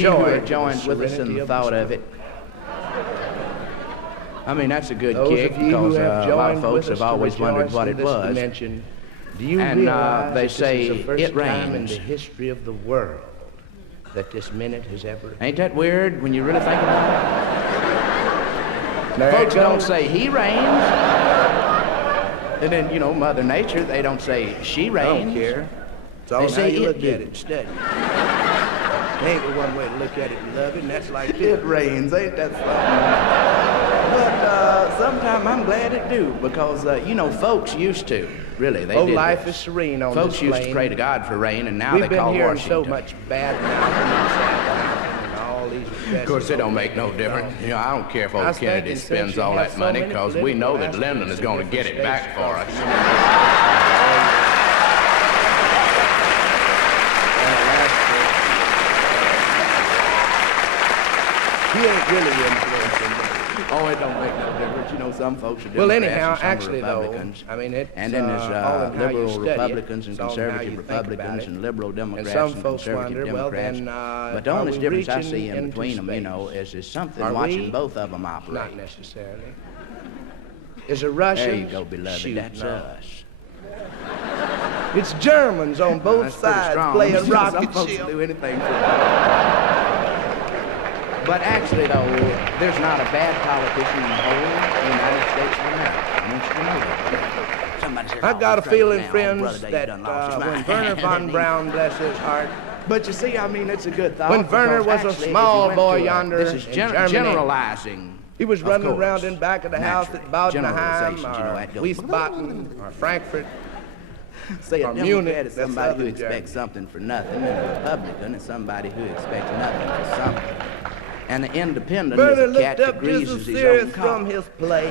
joy to join with us in the thought of it. I mean, that's a good kick because a lot of folks have always wondered what it was. Do you realize they say this is the first it time in rains. the history of the world that this minute has ever... Ain't that weird when you really think about it? There Folks it don't goes. say he rains. And then, you know, Mother Nature, they don't say she I rains. don't care. It's all They how say you it look at did. it and study it. There ain't but one way to look at it and love it, and that's like this. It rains, ain't that something? But sometimes I'm glad it do, because, you know, folks used to, really, they Oh, did life this. is serene on Folks this used to plain. pray to God for rain, and now We've they been call hearing Washington. so much bad mouthing and sad mouthing and all these Of course, it don't make no difference. You know, I don't care if I old was Kennedy thinking, spends since you all have that so money, many because we know that political Lyndon is going to get it different back for us. states He ain't really influencing them. Oh, it don't make no difference. You know, some folks are Well, Democrats anyhow, and some are actually, though, Republicans. I mean, it's And then there's all in how you liberal study it. Republicans and It's all in how conservative you think Republicans about it. and liberal And Democrats some and folks conservative wonder, well, Democrats. then, But the are only we difference I reaching see in into between them, you space? know, is something Are watching we? both of them operate. Not necessarily. Is it Russians? There you go, beloved. Shoot, That's no. us. It's Germans on both That's pretty sides strong. playing Some rocket folks ship. will do anything for But actually, though, there's not a bad politician in the whole United States of America. I want you to know that. Somebody says, I "Oh, got a he's feeling, struggling now. friends, Brother Dave that done lost his when mind." Werner von Braun, bless his heart, But you see, I mean, it's a good thought. When Werner because was a actually, if small you went boy to yonder this is in Germany, generalizing. he was of running course, around in back of the house at naturally. Baudenheim Generalizations, you know, or that goes- Wiesbaden or Frankfurt. Say a or Democrat Munich, is that's somebody who Southern expects Germany. something for nothing, and a Republican is somebody who expects nothing for something. And the independent Werner is a cat looked that up just greases as his serious own from car. his play.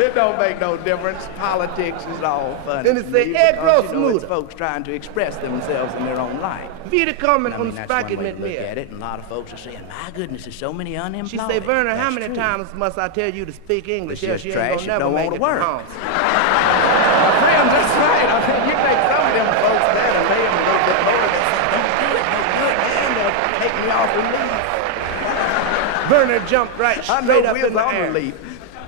It don't make no difference. Politics is all funny. Then it to say, me "Hey, because, you know, it's Grossmutter." folks trying to express themselves in their own life. Wieder kommen I mean, und that's one sprechen way mit to look mir. at it, and a lot of folks are saying, "My goodness, there's so many unemployed." She said, Werner, how That's many true. times must I tell you to speak English? It's Yeah, just she trash ain't that gonna never don't make wanna it work. to home. My friends, that's right. I mean, you take some of them folks there and pay them a little bit more. They say, "Don't do it, don't do it, man. They'll take me off relief." Werner jumped right I straight know up we in was the on air. relief.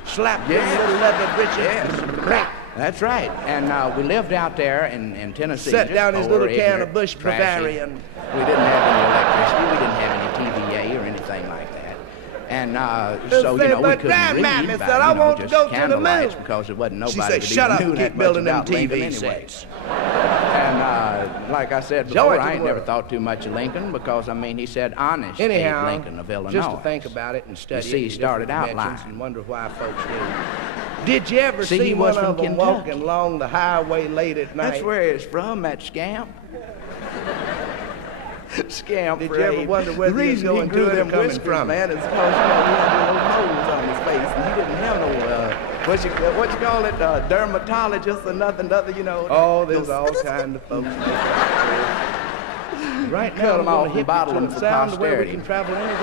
Slapped Yes. his little leather breeches. Yes. Crack. That's right. And we lived out there in Tennessee. Set just down his poor, little can ignorant, of Bush trashy. Bavarian. We didn't have any electricity. We didn't have any TVA or anything like that. And so, you say, know, we but couldn't read Grandmammy by, said, "I you know, want to just go to the candlelights moon." because there wasn't nobody She said, that "Shut even up knew and that keep much building them about Lincoln TV anyway." sets. And like I said Joy before, to I the ain't never world. thought too much of Lincoln because, I mean, he said honest Anyhow, Abe Lincoln of Illinois. just to think about it and study see, it he in started different out dimensions lying. and wonder why folks do. Did you ever See, see he one was from of them Kentucky. walking along the highway late at night? That's where he's from, that scamp. Scamp. Did you ever wonder where the he was reason he going grew to it or them coming whiskers, from? man, is because, you know, he had a little nose on his face, and he didn't have no, what you call it, dermatologist or nothing, you know. Oh, there's all kinds of folks. Right now, Cut I'm 'em gonna off and hit bottle you to 'em the for sound where we posterity. can travel anywhere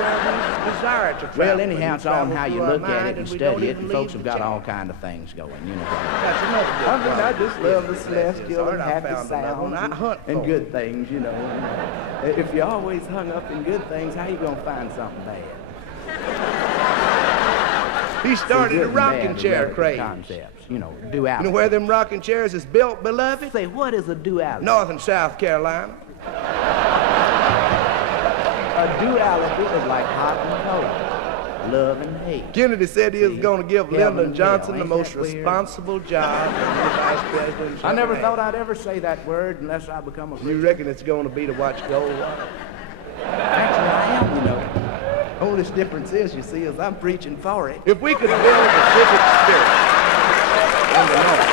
we desire to travel. Well, anyhow, And it's all travel how you through our look at mind it and we don't study it, even and folks leave have the got chair. all kind of things going, you know. That's another good I mean, I one. just love the Yes, celestial art and I happy found another one. sounds I hunt and for good things, you know. If you're always hung up in good things, how you gonna find something bad? He started See, a good and rocking bad are chair relative craze. concepts, you know, You duality. know where them rocking chairs is built, beloved? Say, what is a duality? North and South Carolina. A duality is like hot and cold, love and hate. Kennedy said he was going to give Heaven Lyndon and Johnson hell. the Ain't most that weird? responsible job of the vice president. I never thought I'd ever say that word unless I become a You Christian. reckon it's going to be to watch Goldwater? Actually, I am, you know. Only difference is, you see, is I'm preaching for it. If we could build a civic spirit in the North.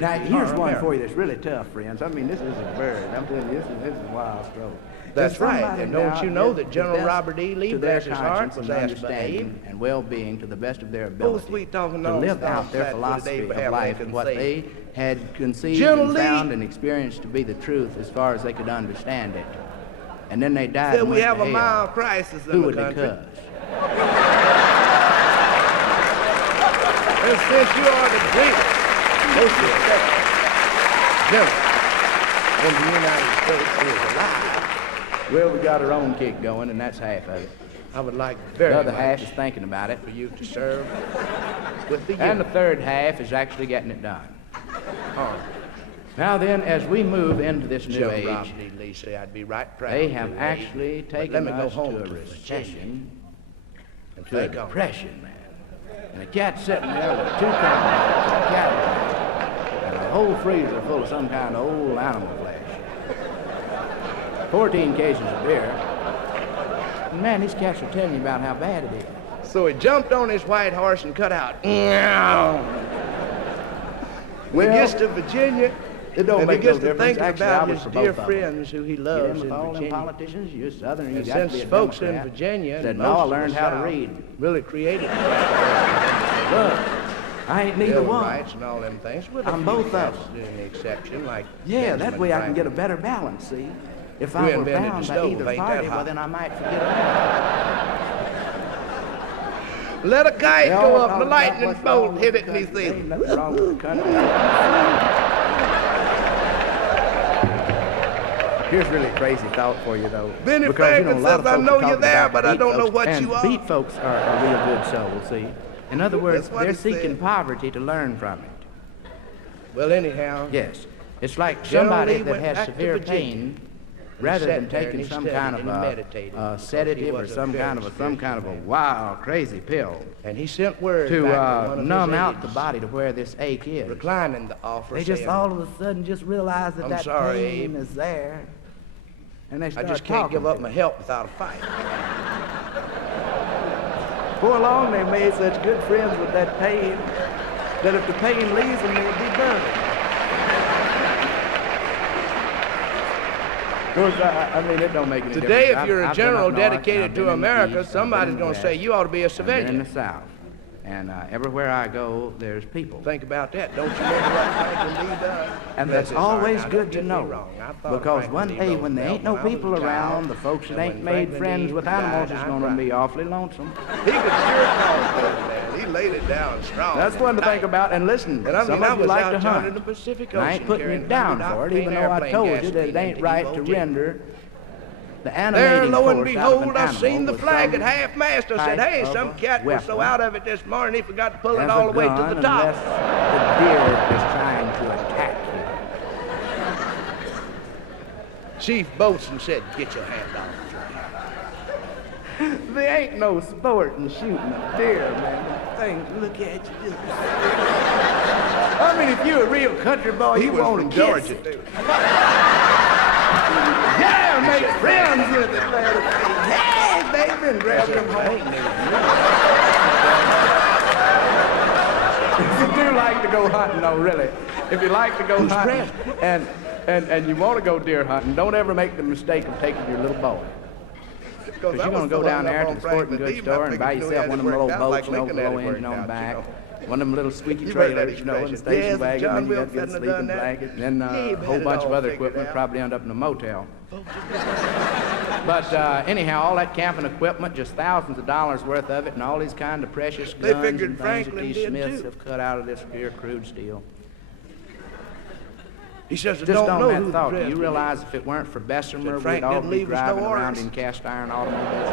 Now, here's one for you that's really tough, friends. I mean, this is a bird. I'm telling you, this is wild stroke. That's There's right. somebody And don't now you know that that General best Robert E. Lee, to their bless his heart, conscience was and asked by understanding and well-being to the best of their Oh, ability sweet talking to live nonsense, out their that's what philosophy of Abraham life Lincoln and what said. they had conceived General and Lee found and experienced to be the truth as far as they could understand it. And then they died Said and we went have to a hell. mild crisis Who in the would they country. cuss? And since you are the greatest, most respected gentleman in the United States who is alive, Well, we got our own kick going, and that's half of it. I would like very The other much half is thinking about it. for you to serve with the And the unit. third half is actually getting it done. Oh, Now then, as we move into this new General age, Robert E. Lee say I'd be right proud. they of have you, actually but taken let me go us home to a to Virginia recession, and to a think on it. depression, man. And the cat's sitting there with 2 cowboys, a cat, and a whole freezer full of some kind of old animal flesh. 14 cases of beer. And man, these cats are telling you about how bad it is. So he jumped on his white horse and cut out. When he gets to Virginia, It don't and he make no gets to difference. thinking Actually, I about was his for dear both of them. friends who he Get loves in with in all them Virginia. politicians, you're Southern, you And got to be since a folks in Democrat. Virginia Said, and no, most I of the learned how to South read. really created Look, I ain't neither Bill of one. Rights and all them things. With a I'm few both of cats them. doing the exception, like Yeah, that Benjamin way I can get a Franklin. better balance, see? If We I were invented the bound by stove, either ain't that party, well, hot? then I might forget about Let a kite it. They go all up, talk the about lightning what's wrong bolt with hit the it, and he country. said, Ain't nothing wrong with the country. Here's really a crazy thought for you, though. Benny Because, Franklin a lot of says, "I folks know are you're talking there, about but I beat don't know folks, what and you are." beat folks are a real good soul, see? In other words, That's what they're he said. seeking poverty to learn from it. Well, anyhow, Yes. It's like General somebody Lee that went has back to severe Virginia. pain, rather sat than there and taking he some studied kind of and he meditated because he sedative or was a some very kind of a spiritual man. wild, crazy pill and he sent word to back to one of numb his out the aides, body to where this ache is. reclining the offer, They just saying, all of a sudden just realize that "I'm that sorry, pain Abe. is there, and they I start just can't talking give up to my it. help without a fight." Before long, they made such good friends with that pain that if the pain leaves them, they'll be buried. Of course, I mean, it don't make any Today, difference. if you're a I've been general up north, dedicated I've to been in the America, east, I've somebody's been in going the to say, west, "You ought to be a I've been in civilian." the south, and everywhere I go, there's people. Think about that. Don't you remember what Franklin Lee done? And Bless that's his heart. always Now, good don't to get me know. wrong. I thought Because Franklin one Lee day when there Roosevelt ain't no when I was a people child, around, the folks that and ain't when made Franklin friends Lee with animals died, is I going to cried. be awfully lonesome. He could sure talk, man. He laid it down strong. That's one to and think tight. about. And listen, And I mean, some I of you was like out to yonder hunt. in the Pacific And I ain't Ocean putting you carrying down $100 for it, even though I airplane told you that gasoline it ain't into right Iwo to Jima. render the There, animating lo and force out of an behold, I animal seen the with flag some at half-mast. I said, type "Hey, of some a cat was so weapon out of it this morning, he forgot to pull it as all a the way to gun the top." unless the deer is trying to attack Chief Boatswain said, "Get your hand off the train." you. There ain't no sport in shooting a deer, man. Things look at you just... I mean, if you're a real country boy, He you was want from to kiss Georgia, it. too. Yeah, make friends with it, man. Hey, baby, and grab them home. If you do like to go hunting, no, really. If you like to go hunting and you want to go deer hunting, don't ever make the mistake of taking your little boy. Because you're going to go down there to the sporting goods store and buy yourself one of them little boats, you know, with a low engine on the back. One of them little squeaky You read that trailers, you know, and the expression. station Yes, wagon, John and you got to Wilkes get a hadn't have sleeping done that. blanket, and then He a had whole it bunch of all other figured equipment, out. probably end up in a motel. But anyhow, all that camping equipment, just thousands of dollars worth of it, and all these kind of precious They guns figured and things that Franklin these did, Smiths too. have cut out of this here crude steel. He says, Just "Don't know on who that thought, do you president realize if it weren't for Bessemer, Frank we'd all didn't be leave us no driving around orders. in cast iron automobiles?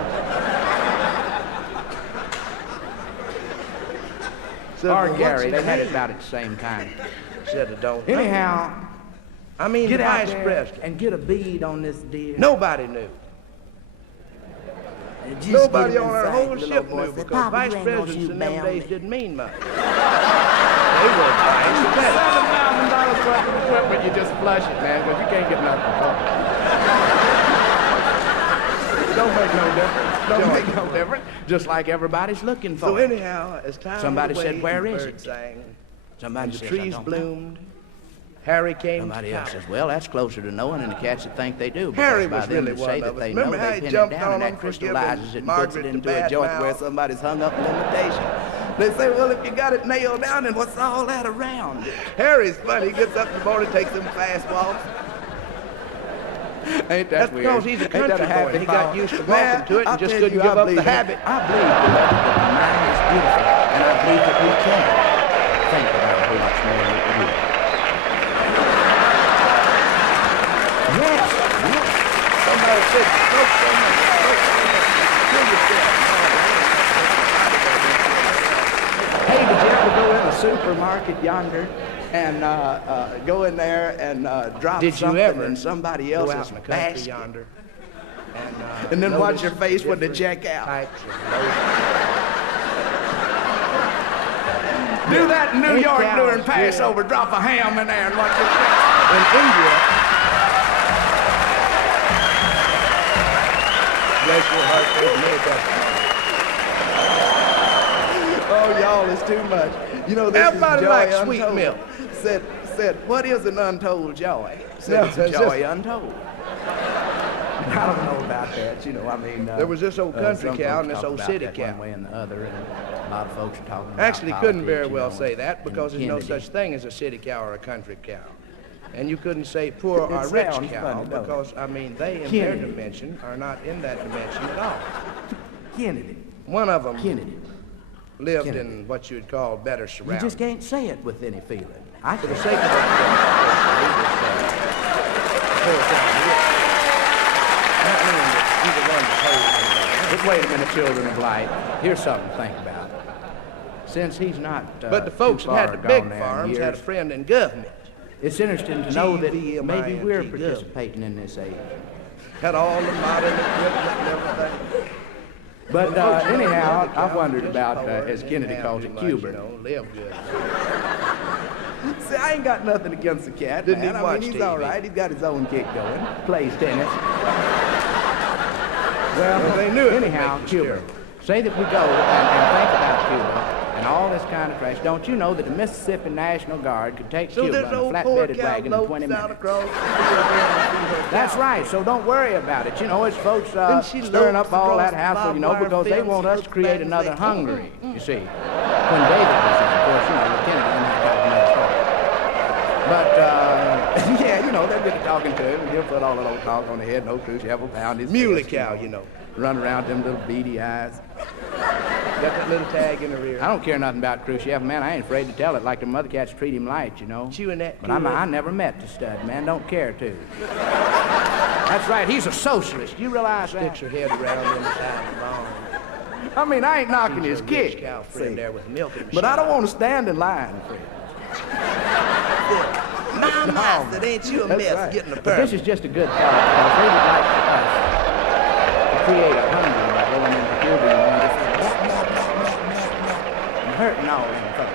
Said, Or "Well, what's Gary, his they had it name?" about at the same time. Said, "I don't know." Anyhow, I mean, get the out vice there president. and get a bead on this deer. Nobody knew. And just Nobody get him on our inside, whole the little ship boy knew said, because "Papa, vice you ain't gonna presidents shoot in them me on days me." didn't mean much. They were vice presidents. $7,000 worth of equipment, you just flush it, man, because you can't get nothing for it. Don't make no difference. Don't make no difference. Just like everybody's looking for So it. anyhow, as time Somebody went said, away, "Where and is birds it?" sang, Somebody and the says, "I trees don't know." bloomed. Harry came Somebody to else town. says, "Well, that's closer to knowing than the cats that think they do." Because Harry by was them really that one say of that us. they Remember know, how they he pin it jumped down on and him that for crystallizes giving it and puts it Margaret into the a joint bad where mouth? somebody's hung up limitation. They say, "Well, if you got it nailed down, then what's all that around it?" Harry's funny. He gets up in the morning, takes them fast walks. Ain't that That's weird? because he's a Ain't that country boy. happy He got thought? used to Man, walking to it and I'll just tell couldn't you, give I up the believe it. habit. I believe, beloved, that the mind is beautiful, and I believe that we can. think about who much more we can do. Yes, yes. Somebody said, smoke so much, kill yourself. Hey, did you ever go in a supermarket yonder and go in there and drop something in somebody else's basket yonder? And then watch your face when they check out? Do that in New York during Passover. Drop a ham in there and watch your face. In India, bless your heart, oh, y'all, it's too much. You know, this everybody is joy likes untold. sweet milk. Said, what is an untold joy? Said, it's a joy untold. I don't know about that, you know, I mean... there was this old country cow and this old city cow. One way and the other, and a lot of folks are talking about Actually, couldn't very politics, well you know, say that because there's no such thing as a city cow or a country cow. And you couldn't say poor or rich cow funny, because, I mean, they in their dimension are not in that dimension at all. Kennedy. One of them Kennedy. lived in what you'd call better surroundings. You just can't say it with any feeling. For the sake of it, but wait a minute, children of light. Here's something to think about. Since he's not but the folks that had the big farms had a friend in government. It's interesting to know that maybe we're participating in this age. Had all the modern equipment and everything. But anyhow, I've wondered about, as Kennedy calls it, Cuba. You know, live good. See, I ain't got nothing against the cat, Didn't man. he watch he's TV? all right. He's got his own kick going. Plays tennis. Well, they knew it. Anyhow, Cuba. Say that we go and think about Cuba and all this kind of trash. Don't you know that the Mississippi National Guard could take Cuba on a flat-bedded wagon in 20 minutes? That's right, so don't worry about it. You know, it's folks stirring up all that hassle, you know, because they want us to create another Hungary, you see. When David was in, of course, you know, Lieutenant didn't have another story. But, yeah, you know, they're good at talking to him. He'll put all that old talk on the head, no Khrushchev will pound his Muley fist, cow, you know. Run around them little beady eyes. Got that little tag in the rear. I don't care nothing about Khrushchev, man. I ain't afraid to tell it like the mother cats treat him light, you know. Chewing that. But I never met the stud, man. Don't care to. That's right. He's a socialist. You realize that? Sticks her head around the inside of the lawn. I mean, I ain't knocking his kick. Cow friend there with milk in the But I don't want to stand in line for it. My, that ain't you a mess right. getting a But permit. this is just a good thought, because they would like for us to create a Hungary by going into Cuba and hurting all them folks.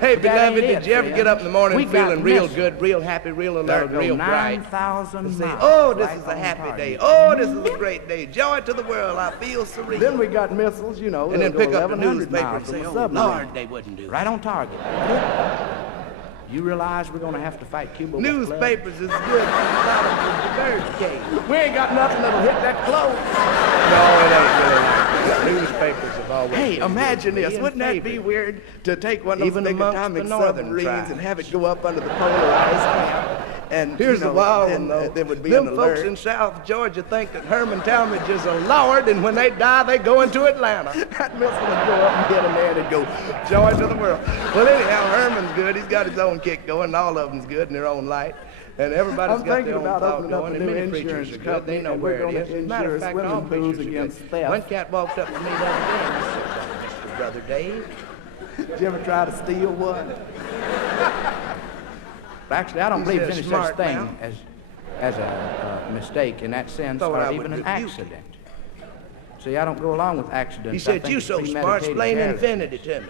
Hey, But that beloved, ain't did it, you ever friend. get up in the morning We got feeling real missiles. good, real happy, real alert, That'll go real bright? 9,000 miles. Oh, this right is a on happy target. day. Oh, this is a great day. Joy to the world. I feel serene. Then we got missiles, you know, and then that'll pick go up the 1,100 newspaper miles and from say, a oh, submarine. Lord, they wouldn't do Right on target. You realize we're going to have to fight Cuba with Newspapers is good. It's a bird's cage. blood? We ain't got nothing that'll hit that close. No, it ain't really like that. Newspapers have always Hey, been imagine good. this. Be Wouldn't that be favored. weird to take one of those Even big amongst atomic the northern submarines tribes. and have it go up under the polar ice cap? And Here's you know, the wild then, one, though. there would be Them an folks alert. in South Georgia think that Herman Talmadge is a lord, and when they die, they go into Atlanta. That missile would go up and get him there and it'd go, Joy to the world. Well, anyhow, Herman's good. He's got his own kick going, and all of them's good in their own light. And everybody's I'm got thinking their own about thought opening up going, a and new many preachers insurance are good. company, They know and we're where it gonna is. As a matter of insure fact, all swimming preachers pools are against good. theft. One cat walked up to me the other day and said, Mr. Brother Dave, did you ever try to steal one? Actually, I don't believe said, there's any "Smart such thing mouth." as a mistake in that sense, Thought I or would even an rebuke you. accident. See, I don't go along with accidents. he I said, think you it's so smart, premeditated explain terrorism. infinity to me.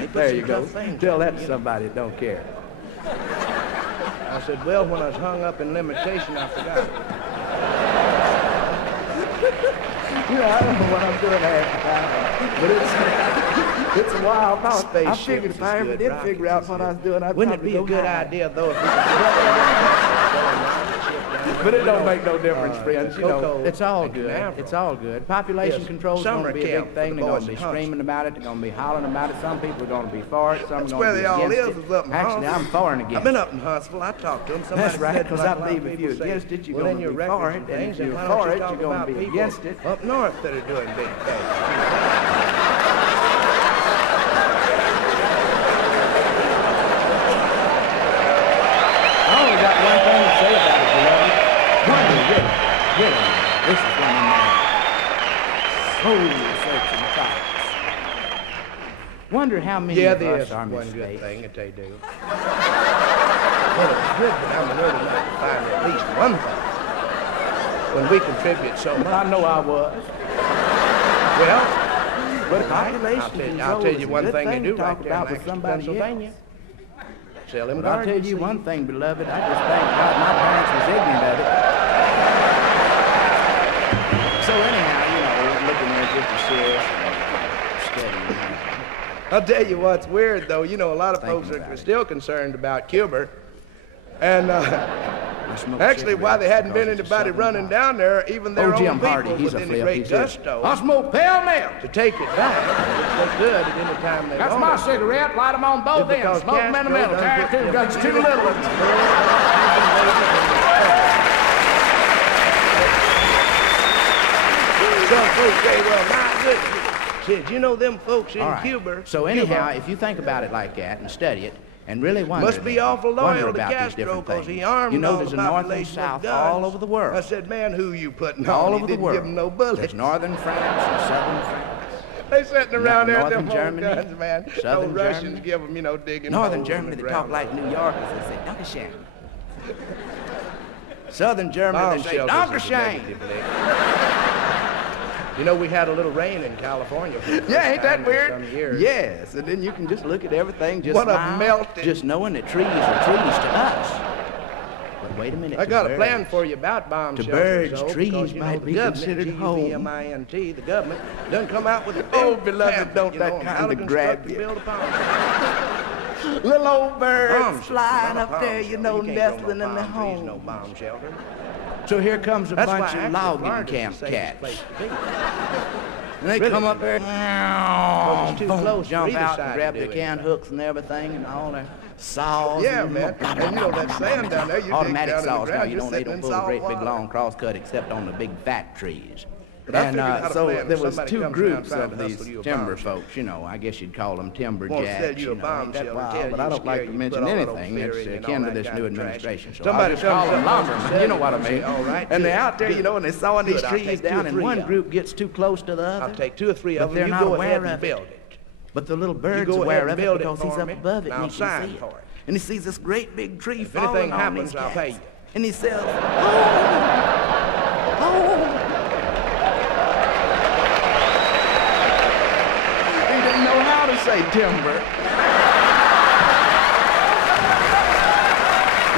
He put There some you go. tough things Tell on that me, to you know. somebody that don't care. I said, well, when I was hung up in limitation, I forgot it. You know, I don't know what I'm doing half the time, but it's a wild thought. I Spaceships figured if is I ever good, did rockets figure out is what good. I was doing, I'd Wouldn't it probably be a go good high. idea, though, if we could But it don't make no difference, friends. You know, Cocoa it's all and good. Canaveral. It's all good. Population Yes, control is going summer to be a camp big for thing. the They're going boys to be in Huntsville. screaming about it. They're going to be hollering about it. Some people are going to be for it. Some That's are where going they to be all against is it. up in Actually, I'm Huntsville. for and against I've been it. up in Huntsville. I talked to them. Somebody That's right, said, because like I a lot of believe if people you're say, against it, you're well, going in to your be records for it. and And things, if and you're why don't for you it, talk you're going to about be people against it. up north that are doing big things. Really, this is one of my soul-searching thoughts. Wonder how many of us are one mistakes. good thing that they do. Well, it's good that I'm alert enough to find at least one thing. When we contribute so much. I know I was. Well, But population I'll tell you one thing they do talk right there about in with somebody Pennsylvania. else. Sell them But I'll gardens. tell you one thing, beloved. I just thank God my parents was ignorant of it. So anyhow, you know, looking there just to studying. I'll tell you what's weird, though. You know, a lot of Thinking folks are about it. still concerned about Cuba. And actually, why there hadn't been anybody running down there, even their Jim own people, Hardy, he's with a any flip. great He says, gusto I smoke pale male. to take it back, which they could at any time they That's wanted. my cigarette. Light them on both ends. Because Smoke them in the Castro middle. done Carry put two them guns, two people little ones. Some folks say, well, my goodness. Said, you know them folks in All right. Cuba. So anyhow, if you think about it like that and study it, and really wonder, Must be awful wonder loyal to about these Castro different because things. he armed You know, all there's the a north and population south with guns. all over the world. I said, man, who you putting all on? over He the didn't world. give him no bullets. There's northern France and southern France. They sitting around there with Northern them Germany, whole guns, man. No southern Russians Germany. give them, you know, digging Northern holes in Germany, the they talk ground. like New Yorkers. They say, Dankeschön. Southern Germany, Bomb they say, shelters is a Dankeschön. negative lick. You know, we had a little rain in California for the first Yeah, ain't that time in weird? some years. Yes, and then you can just look at everything, just What a smile, melting- just knowing that trees are trees to us. But wait a minute. I to got a birds. plan for you about bomb To shelters, birds, though, trees because, you know, might the be government, considered home. G-U-V-M-I-N-T, the government, done come out with a Oh, big beloved, pamphlet, don't you that know, on kind how to of construct grab and you. build a bomb shelter. Little old birds Bomb shelter, flying not a up bomb there, you shelter. know, can't grow nestling no in the bomb trees, no home. bomb shelter. So here comes a That's bunch why of actually logging Florida's the camp safest cats. place to be. And they Really, come up there, it's too boom, close for jump either out side and to grab do their can anything. hooks and everything and all their saws. Yeah, and man. And you know that sand down there, you dig automatic down in the saws now, ground, you you're don't, they sitting don't in pull a salt great big water. long cross cut except on the big fat trees. But I And figured out a so plan if there was somebody two comes around groups trying of to these hustle you a timber bomb shelter. folks, you know, I guess you'd call them timber Won't jacks. sell you a know, bomb ain't that shelter, wild? tell But you I don't like scare to you, mention put all that anything old that's theory and akin all to this that new kind of trash. administration. So Somebody I'll just call comes them up and lumbermen, says, you know what I say, mean? all right, And they're good, out there, you good. know, and they're sawing these Good, I'll trees take two or down, and three one of 'em. group gets too close to the other. I'll take 2 or 3 But of them. they're You not go aware ahead of and it. build it. But the little You bird's go ahead aware and of it build it because he's for up me, above it and and I'll he can sign see it. for it. And he sees this great big tree If falling anything on happens, these I'll pay cats. you. And he says, oh. He didn't know how to say timber.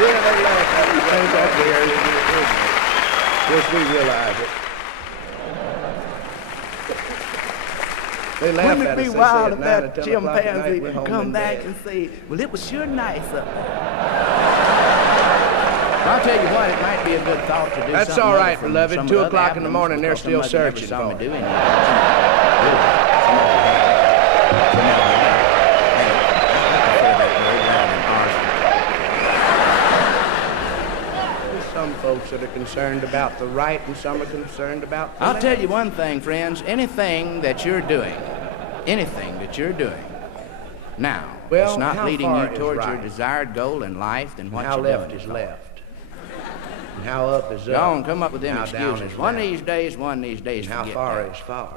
Yeah, they laugh at it. Ain't that weird? Yes, we realize it. They laugh Wouldn't at it be us. They say wild at if 9 or that 10 o'clock at night, chimpanzee we're home come in back bed. and say, well, it was sure nice up there. I'll tell you what, it might be a good thought to do That's something all other right, from beloved. some of 2 the other o'clock in the avenues morning, they're because still somebody never searching saw me for do it. Some folks that are concerned about the right and some are concerned about the I'll left. tell you one thing, friends. Anything that you're doing now, Well, it's not how leading far you is towards your right? desired goal in life, then what How you left doing? is left. And how up is up. Go on, come up with them How down excuses. is One of down. these days, And how forget far that. is far.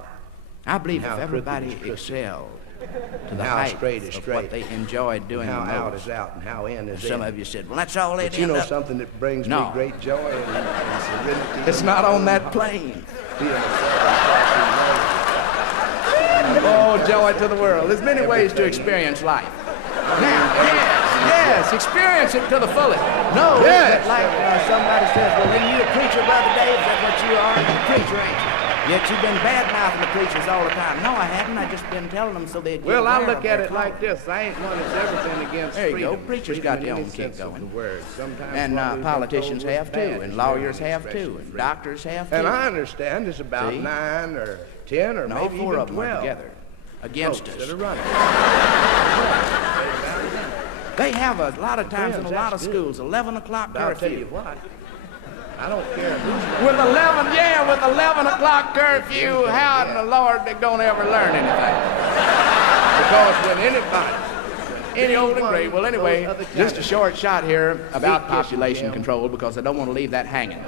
I believe and if how everybody crooked is crooked. excelled to the how height straight is of straight. what they enjoyed doing And how the out most. is out and how in is Some in. of you said, well, that's all they But you end know up. something that brings No. me great joy and serenity. It's not on that plane. Being a southern Oh, joy to the world. There's many ways to experience life. Now, yes, experience it to the fullest. No, Yes. like somebody says, well, then you a preacher, Brother Dave, is that what you are? You're a preacher, ain't you? Yet you've been bad-mouthing the preachers all the time. No, I haven't. I just been telling them so they'd get Well, I aware look of at their it like calling. this. I ain't one that's ever been against There you go. freedom. Preachers Freedom got in their any own kick sense of going. the word. Sometimes And what we've been politicians told was have bad too, is and very lawyers have expression too, of and freedom. doctors have too. And I understand there's about See? 9 or 10 or And all maybe four even of them are 12 together against folks us. that are running. They have a lot of times in a Friends, lot of that's good. schools, 11 o'clock But I'll tell you curfew. what, I don't care who's With 11 o'clock curfew, how in the Lord they gonna ever learn anything? because when anybody, Any old and gray. Well, anyway, Those other just a short shot here about Meat kissing, population Jim. control because I don't want to leave that hanging.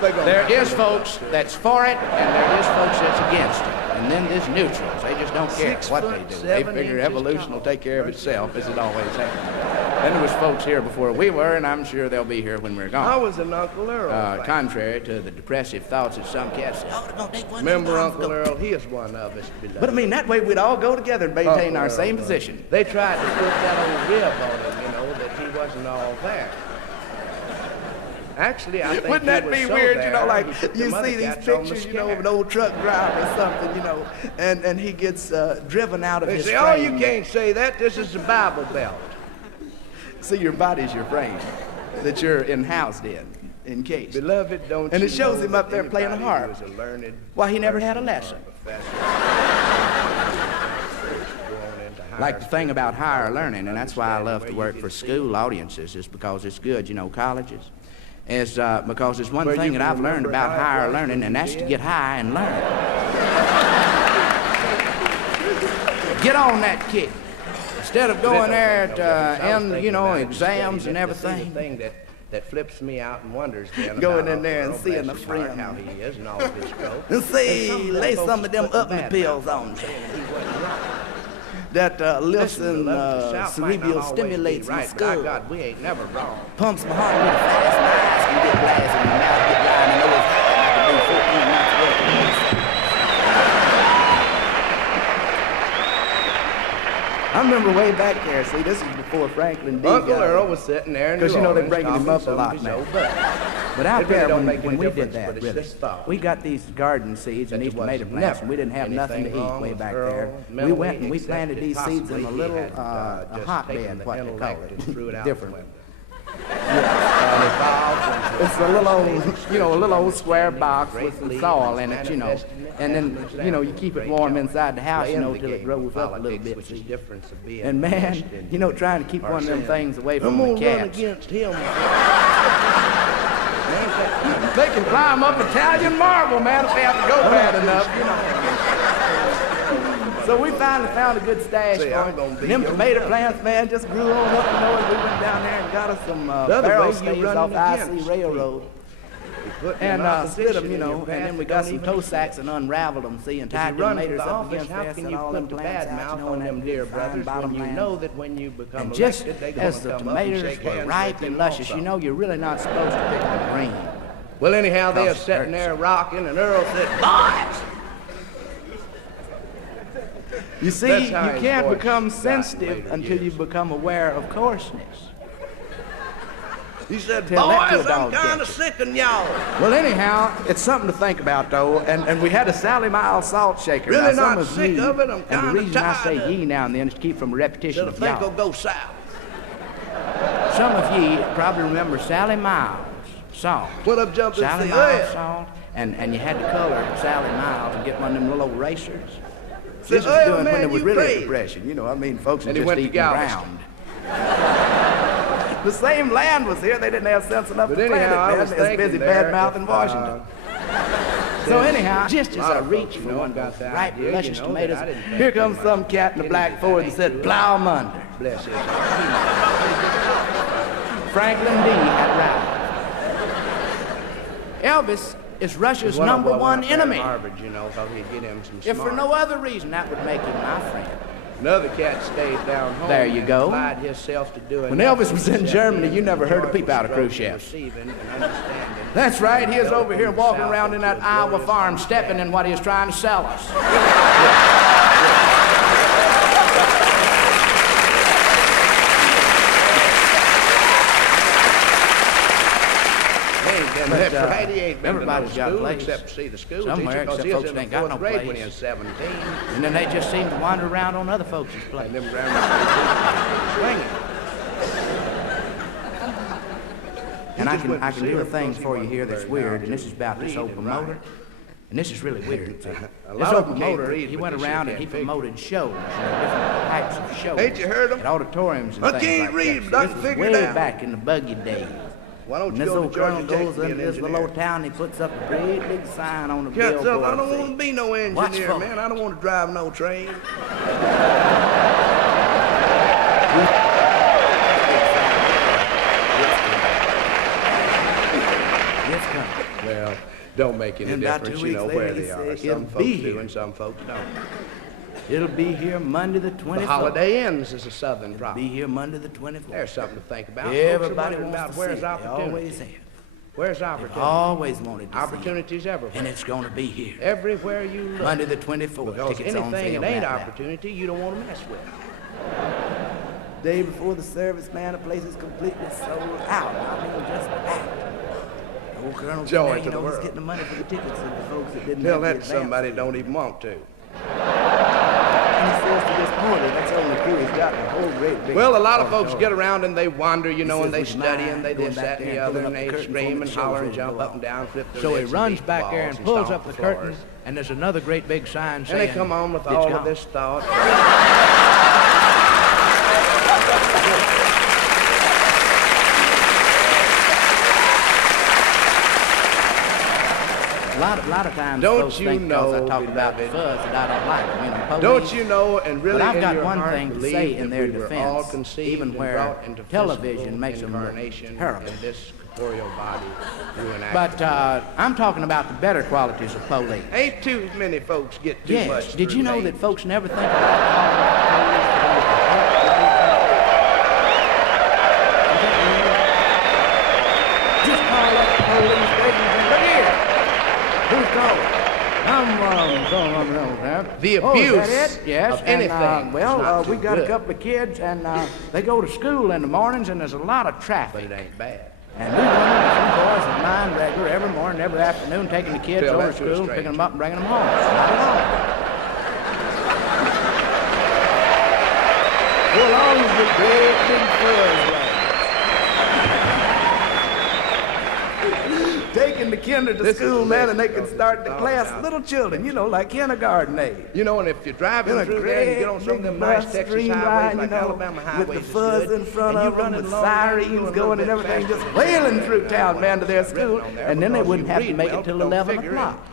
There is folks that's for it, and there is folks that's against it. And then there's neutrals. They just don't care what they do. They figure evolution will take care of itself, as it always has. Then there was folks here before we were, and I'm sure they'll be here when we're gone. I was an Uncle Earl. Contrary to the depressive thoughts that some cats say, oh, they're going to take one. Remember Uncle Earl? He is one of us, beloved. But I mean, that way we'd all go together and maintain our same position. They tried to put that old rib on him, you know, that he wasn't all there. Actually, I think wouldn't that be so weird, there, you know, like you the see these pictures, you know, of an old truck driver or something, you know, and he gets driven out of his frame. frame. Oh, you can't say that. This is the Bible Belt. See, your body's your frame that you're housed in case. Beloved, don't and you it shows know him up there playing a harp. Why, he never had a lesson. Like the thing about higher learning, and that's why I love to work for school audiences, is because it's good, you know, colleges. Is because there's one thing that I've learned about higher learning, and that's to get high and learn. Get on that kick. Instead of going there to end, you know, exams and everything. That flips me out and wonders then going in there and seeing the friend how he is and all of his growth. And see, lay some of them upping pills on you. That listen, cerebral stimulates my skull. God, we ain't never wrong. Pumps my heart really fast. My eyes can get glass and my mouth get dry and I know it's hot. I can do 14 months work in this. I remember way back there, see, this is before Franklin D. Uncle Earl was sitting there because you know they're bringing him up a lot now. But out there, when we did that, really, we got these garden seeds and these tomato plants, and we didn't have nothing to eat way back there. We went and we planted these seeds in a little a hotbed, what they call it, different. It's a little old, you know, a little old square box with some soil in it, you know, and then, you know, you keep it warm inside the house, you know, till it grows up a little bit. And man, you know, trying to keep one of them things away from the cats. They can climb up Italian marble, man, if they have to go bad enough, you know. So we finally found a good stash for it. Them tomato plants, man, just grew on up, you know, and we went down there and got us some barrel stays off I.C. Railroad. And split them, you know, and then we got some toe sacks and unraveled them, see, and tied the tomatoes up against us and all them plants out, you know, and them dear brothers, bottom land. And just as the tomatoes were ripe and luscious, you know, you're really not supposed to pick the green. Well, anyhow, they were sitting there rocking, and Earl said, "Boys!" You see, you can't become sensitive until you become aware of coarseness. He said, "Boys, I'm kind of sick of y'all." Well, anyhow, it's something to think about, though, and we had a Sally Miles salt shaker. Really now, not sick of it, I'm kind of tired. And the reason I say ye now and then is to keep from a repetition of y'all. So the thing will go south. Some of ye probably remember Sally Miles salt. Put up jumping Sally Miles salt, and you had to color Sally Miles and get one of them little erasers. This was doing when there was really a depression. You know, I mean, folks were just eating ground. The same land was here. They didn't have sense enough to plant it, man. They was busy bad-mouthing Washington. So anyhow, just as I reached for one of those ripe, luscious tomatoes, here comes some cat in a black Ford and said, "Plow 'em under." Bless his Franklin D. had arrived. Elvis is Russia's #1 enemy. Harvard, you know, he'd get him some if for no other reason, that would make him my friend. Another cat stayed down home. There you go. Himself to do it. When Elvis was in Germany, you never heard a peep out of Khrushchev. That's right. He is over here walking around in that Iowa farm, stepping in what he is trying to sell us. Everybody's got a place somewhere, except folks that ain't got no place. When he was 17. And then they just seem to wander around on other folks' place. And I can do a thing for you here that's weird, and this is about this old promoter. And this is really weird. This old promoter, he went around and he promoted shows, different types of shows. Ain't you heard him? At auditoriums and things like that. I can't read, but I can figure it out. This was way back in the buggy days. Why don't and you this go old to colonel Georgia goes into this little old town, he puts up a great big sign on the billboard. I don't want to be no engineer, man. I don't want to drive no train. Well, don't make any And about difference, 2 you know, weeks where later, they he are. said Some it'll folks be do here. and some folks don't. It'll be here Monday the 24th. The holiday ends is a southern Be problem. here Monday the 24th. There's something to think about. Everybody Folks are wondering wants about to where's see it. They opportunity. always have. Where's opportunity? Always wanted to see Opportunities it. everywhere. And it's going to be here. Everywhere you look. Monday the 24th. Because Tickets on anything sale that ain't right now. opportunity, you don't want to mess with. Day before the service, man, the place is completely sold out. I mean, just packed. The old Colonel Joy there, to you the know, was world. getting the money for the tickets and the folks that didn't Tell have the that to somebody advance. don't even want to. And he says to this point, that's the only clue he's got in the whole great big... Well, a lot of folks door. get around and they wander, you know, He and they says, "Would you study mind and they going this, back that, and there the and other, pulling and up the they curtains scream when and the show's holler and ready to jump go up and down, flip their So he lips and runs beat the back there walls and pulls stomp up the floors. curtains, and there's another great big sign And saying... they come on with "It's all gone." of this thought. A lot of times Don't folks you think because I know, talk about the beloved, fuzz that I don't like them, you know, police. Don't you know, and really But I've in got your one heart thing to believe say that in their we were all defense, conceived even and where brought into television physical makes them look incarnation terrible. in this corporeal body through an act. But I'm talking about the better qualities of police. Ain't too many folks get too much. Yes. Did through you know me. that folks never think about just call up the police station and say, look here. Who's calling? The Oh, is abuse that it? Yes. of And, anything is well, not we too got a good. couple of kids, and they go to school in the mornings, and there's a lot of traffic. But it ain't bad. And we run into some boys of mine regular every morning, every afternoon, taking the kids Tell over that to to a school, stranger. picking them up and bringing them home. Not at all. Well, all of the great big fuzz taking the kinder to This is school, man, and they listen, can start the folks, class, now. little children, you know, like kindergarten age. You know, and if you're driving In a through there and you get great on some of big them nice bus Texas streamline, highways you like know, Alabama highways with the is fuzz good, in front and you of them, running with along there, you're sirens a going little and bit everything, just faster. wailing through town, Well, man, to their it's written school, on there and then they because wouldn't you have to read make well, it till don't 11 figure it. o'clock.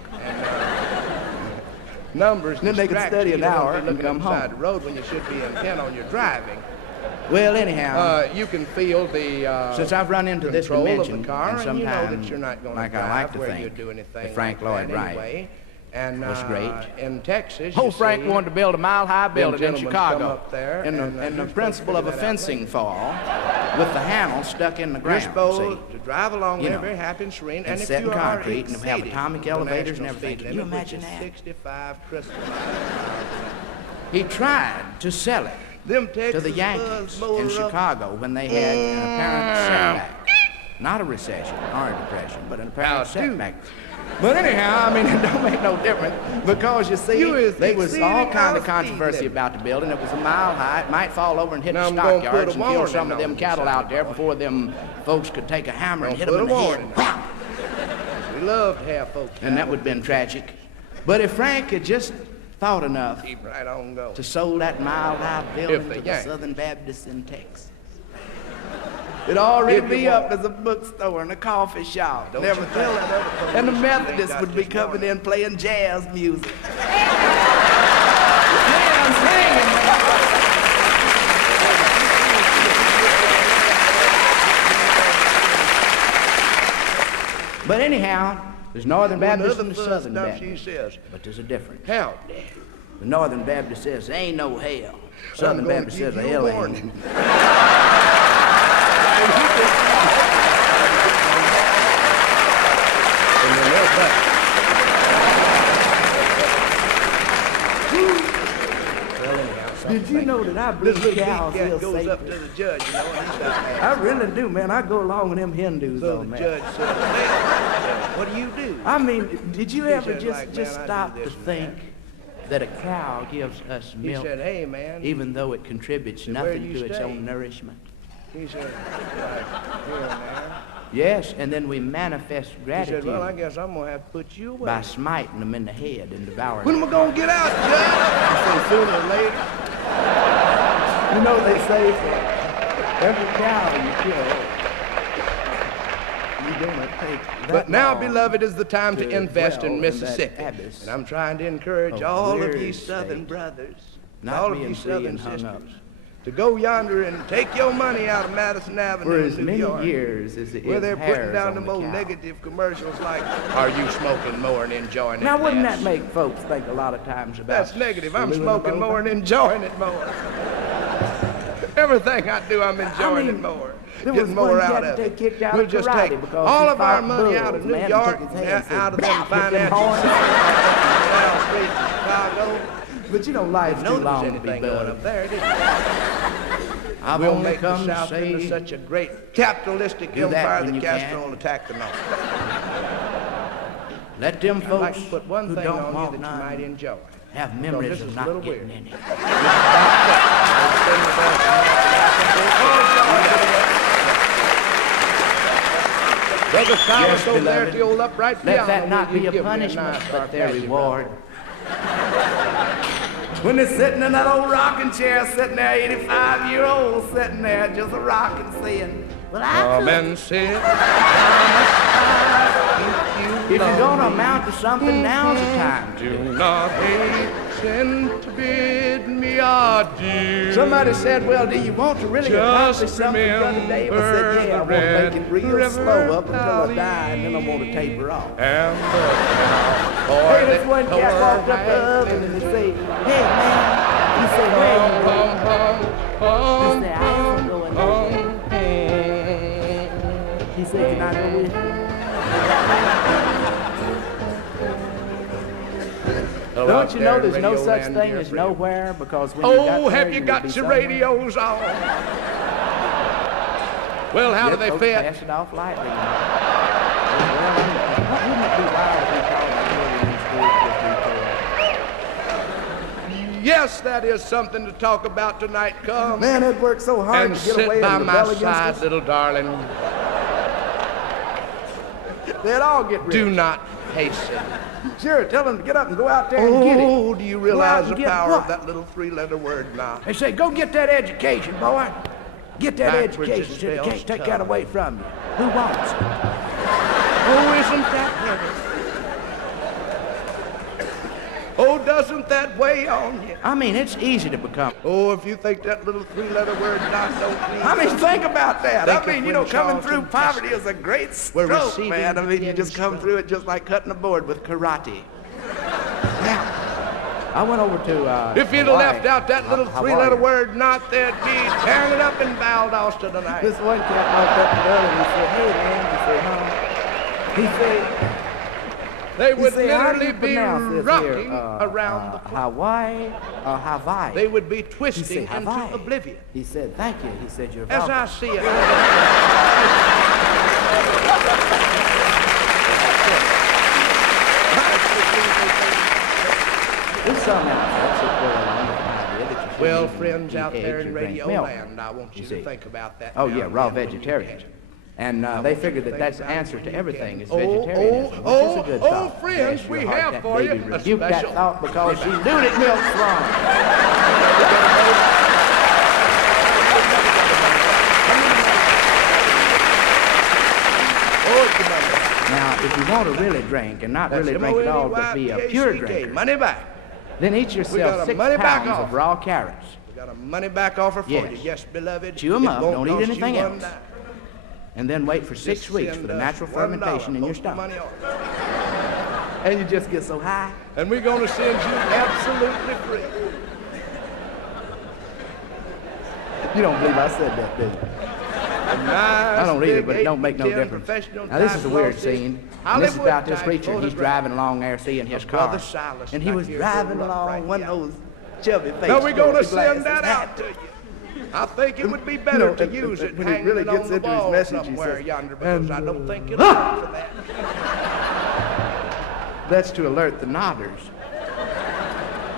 Numbers Then they could distract study you. an You don't hour be and looking come inside home. the road when you should be intent on your driving. Well, anyhow, You can feel the since I've run into this control dimension, of the car, and and you know sometimes, that you're not going like to I drive like to where think, you do anything that Frank like Lloyd that Wright anyway. And was great. in Texas, Oh, you Frank see, wanted to build a mile-high building in gentlemen come Chicago, up there, and and, the you're supposed to principle of a figure that out fencing later. fall with the handle stuck in the You're ground. supposed See? to drive along You there know, very happy and serene, and and if set you in are concrete and have exceeding atomic the elevators and national everything. speed Can you limit, which imagine is that? 65 crystal. He tried to sell it Them to Texas the Yankees buzz motor in up. Chicago when they had an apparent setback. Not a recession or a depression, but an How apparent do? setback. But anyhow, I mean, it don't make no difference because you see, You is there was all exceeding kind our of controversy speed limit. about the building. It was a mile high. It might fall over and hit Now the I'm gonna put stockyards a and kill warning some of on them you, cattle out there Sonny boy. before them folks could take a hammer and Gonna hit them in put the a head. warning on Whap! We love to have folks. And that would have been tragic. But if Frank had just thought enough Keep right on going. to sold that mile-high building the to the Yankees. Southern Baptists in Texas, it'd already If you be up want. as a bookstore and a coffee shop. Don't Never you tell that other police And the you ain't Methodists got would be this coming morning. in playing jazz music. Yeah, I'm singing, man. But anyhow, there's Northern Baptists and the Southern stuff she Baptists. says. But there's a difference. Hell, The Northern Baptist says, there ain't no hell. Southern gonna Baptist give says, you a hell ain't. warning. and then they'll back. Well, anyhow, something Did you know that I this believe little cows big cat feel goes up safe? to the judge, you know, and he's got I really do, man. I go along with them Hindus, So though, the man. judge said, well, what do you do? I mean, did you ever said, just like, just man, I do stop this to and think that a cow gives us He milk, said, hey, man. even though it contributes where nothing do you to its stay? own nourishment? He said, like, here and there. Yes, and then we manifest He gratitude said, well, I guess I'm going to have to put you away. by smiting them in the head and devouring When am them. I going to get out, Judge? I said, sooner or later. You know they say for every cow you kill, you're gonna take that But now, long beloved, is the time to to invest dwell in in that Mississippi. abyss And I'm trying to encourage of all of weird you Southern state, brothers, not all of being you free Southern and hung sisters, up to go yonder and take your money out of Madison Avenue For as in New many York, years as it where they're putting hairs down on the the most cow. negative commercials like, are you smoking more and enjoying it Now, wouldn't less? that make folks think a lot of times about That's negative. I'm saluting smoking the more bowtie? and enjoying it more. Everything I do, I'm enjoying it more. There was Getting more one out cat of that it. kicked out We'll of just karate take because all he of our fought money out of bulls. New Man, he York, took his hand and said, out of them "Bah, with them financial horns." centers down the street in Chicago. But you know, life's Didn't too notice long to be anything going bugged. up there, did you? I've We'll only make the come to South into say such a great capitalistic do that empire when that you Castro can. will attack the North. let them I'd like folks to put one who thing don't on you want that you none might enjoy. have Because memories this of is a not little getting weird. any. Brother Silas Yes, over there beloved. at the old upright piano. Let that not will be you a give me punishment, nice but their arpeggio, reward. When they're sitting in that old rocking chair, sitting there, 85-year-old, sitting there just a rocking, saying, well, I Come could. and sit. If you're going to amount to something, now's the time. Do not hasten to bid me adieu. Somebody said, well, do you want to really accomplish Just something, Brother Dave? I said, yeah, I want to make it real slow up until I die, and then I want to taper off. And Hey, this one cat walked up the oven and he said, hey, man. He said, where you going? He said, I ain't going nowhere. He said, can I go with you? Don't you know there's no such thing as nowhere? Because when you got Oh, there, have you would got be your somewhere. radios on? Well, how do they folks fit? pass it off lightly. You know. Well, wouldn't it be wild if we called the children in schools just Yes, that is something to talk about tonight. Come Man, it worked so hard and to get sit away by and my rebel against side, us. little darling. They'd all get rich. Do not hasten. Sure, tell them to get up and go out there and get it. Oh, do you Go out realize and the get power what? of that little three-letter word now? They say, go get that education, boy. Get that Backwards it education so they spells can't take tough. that away from you. Who wants it? Oh, isn't that heavy? Oh, doesn't that weigh on you? I mean, it's easy to become. Oh, if you think that little three-letter word not don't mean I mean, think about that. Think I mean, of you know, when coming Charlton through poverty Heston is a great were stroke, receiving man. I mean, you the just come stroke. through it just like cutting a board with karate. Now, I went over to If you'd have Hawaii. left out that little Hawaii. three-letter word not, there'd be tearing it up in Valdosta tonight. This one cat walked up to the other and he said, hey, man. He said, huh? He said, They would say, how do you literally be pronounce this rocking here? around the clock. Hawaii or Hawaii? They would be He said, twisting Hawaii. into oblivion. He said, thank you. He said, you're As welcome. I see it. There's some outfits that go along with the idea that you should Well, eat friends out eggs there or in drink radio milk. land, I want you You to see. think about that. Oh, now yeah, and raw then when you vegetarians. can. And I they want you figured to that think that's the about it answer when to you everything can. is vegetarianism, which is a good oh, thought. friends, Bless we your heart, have that for you baby a rebuked that special- thought because she knew that milk's wrong. Now, if you want to really drink and not really drink at all, but be a pure drinker, Money back. then eat got yourself a 6 money back pounds offer. of raw carrots. We got a money back offer for Yes. you. Yes, beloved. Chew 'em It up. won't Don't eat cost you anything one else. dime. And then wait for 6 Just weeks send for the us natural $1, fermentation in your post the stomach. money order. And you just get so high. And we're going to send you absolutely free. You don't believe I said that, do you? Nice, I don't read it, big but it don't make no 8 to 10 difference. professional Now, this is a type weird glossy scene. And this is Hollywood about this type preacher, and he's photograph driving along there, seeing his of car. Brother Silas And he was back here driving going up right along one of now. those chubby faces. Now we're going to with send glasses, that out to you. I think it would be better know, to and- use it when he hanging really it gets on the into his wall message, he somewhere says, yonder, because and, I don't think it'll work for that. That's to alert the nodders.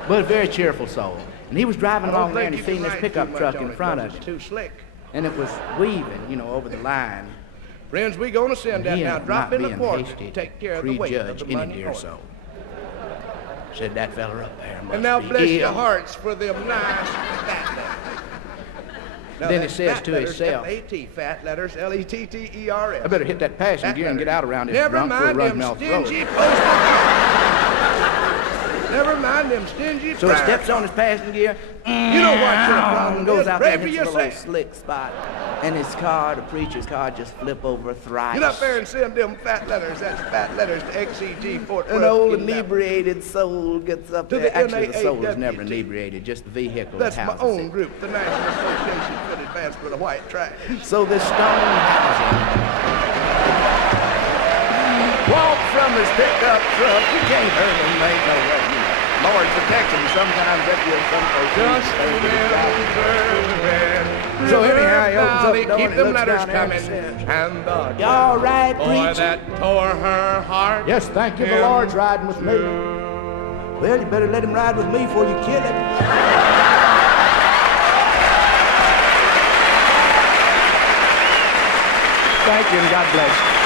But a very cheerful soul. And he was driving I don't along there and think he you seen can this write pickup too much truck on in it, front 'cause of it's him. too slick. And it was weaving, over the line. Friends, we're going to send that He now. and Drop not in a being quarter hasty to to take care of the weight of prejudge the any money dear order. soul. Said that fella up there must And now be bless ill. your hearts for them nice fat letters. Now Then he that's says fat to letters, himself, F-A-T, fat letters, L-E-T-T-E-R-S. I better hit that passing Fat gear and get letters. out around this Never drunk for a mind run them mouth throat. stingy postal cards. Never mind them stingy So he prayer steps on his passing gear. You know what your problem goes is. out Pray there for and hits a little yourself. slick spot. And his car, the preacher's car, just flip over thrice. Get up there and send them fat letters. That's fat letters to XEG Fort Worth. An old Kidnap. inebriated soul gets up To there. the Actually, the soul is NAAWT. never inebriated, just the vehicle That's that my houses own it. group, the National Association for the Advancement of White Trash. So this stone housing walk from his pickup truck. You can't hurt him, ain't no way. You know, Lord protect him. Sometimes that gives some folks. Just a So anyhow, he opens up the door keep and he them looks letters down there and coming. says, And the "You all right, boy preacher?" that tore her heart. Yes, thank you. The Lord's riding with me. Well, you better let him ride with me before you kill him. Thank you, and God bless you.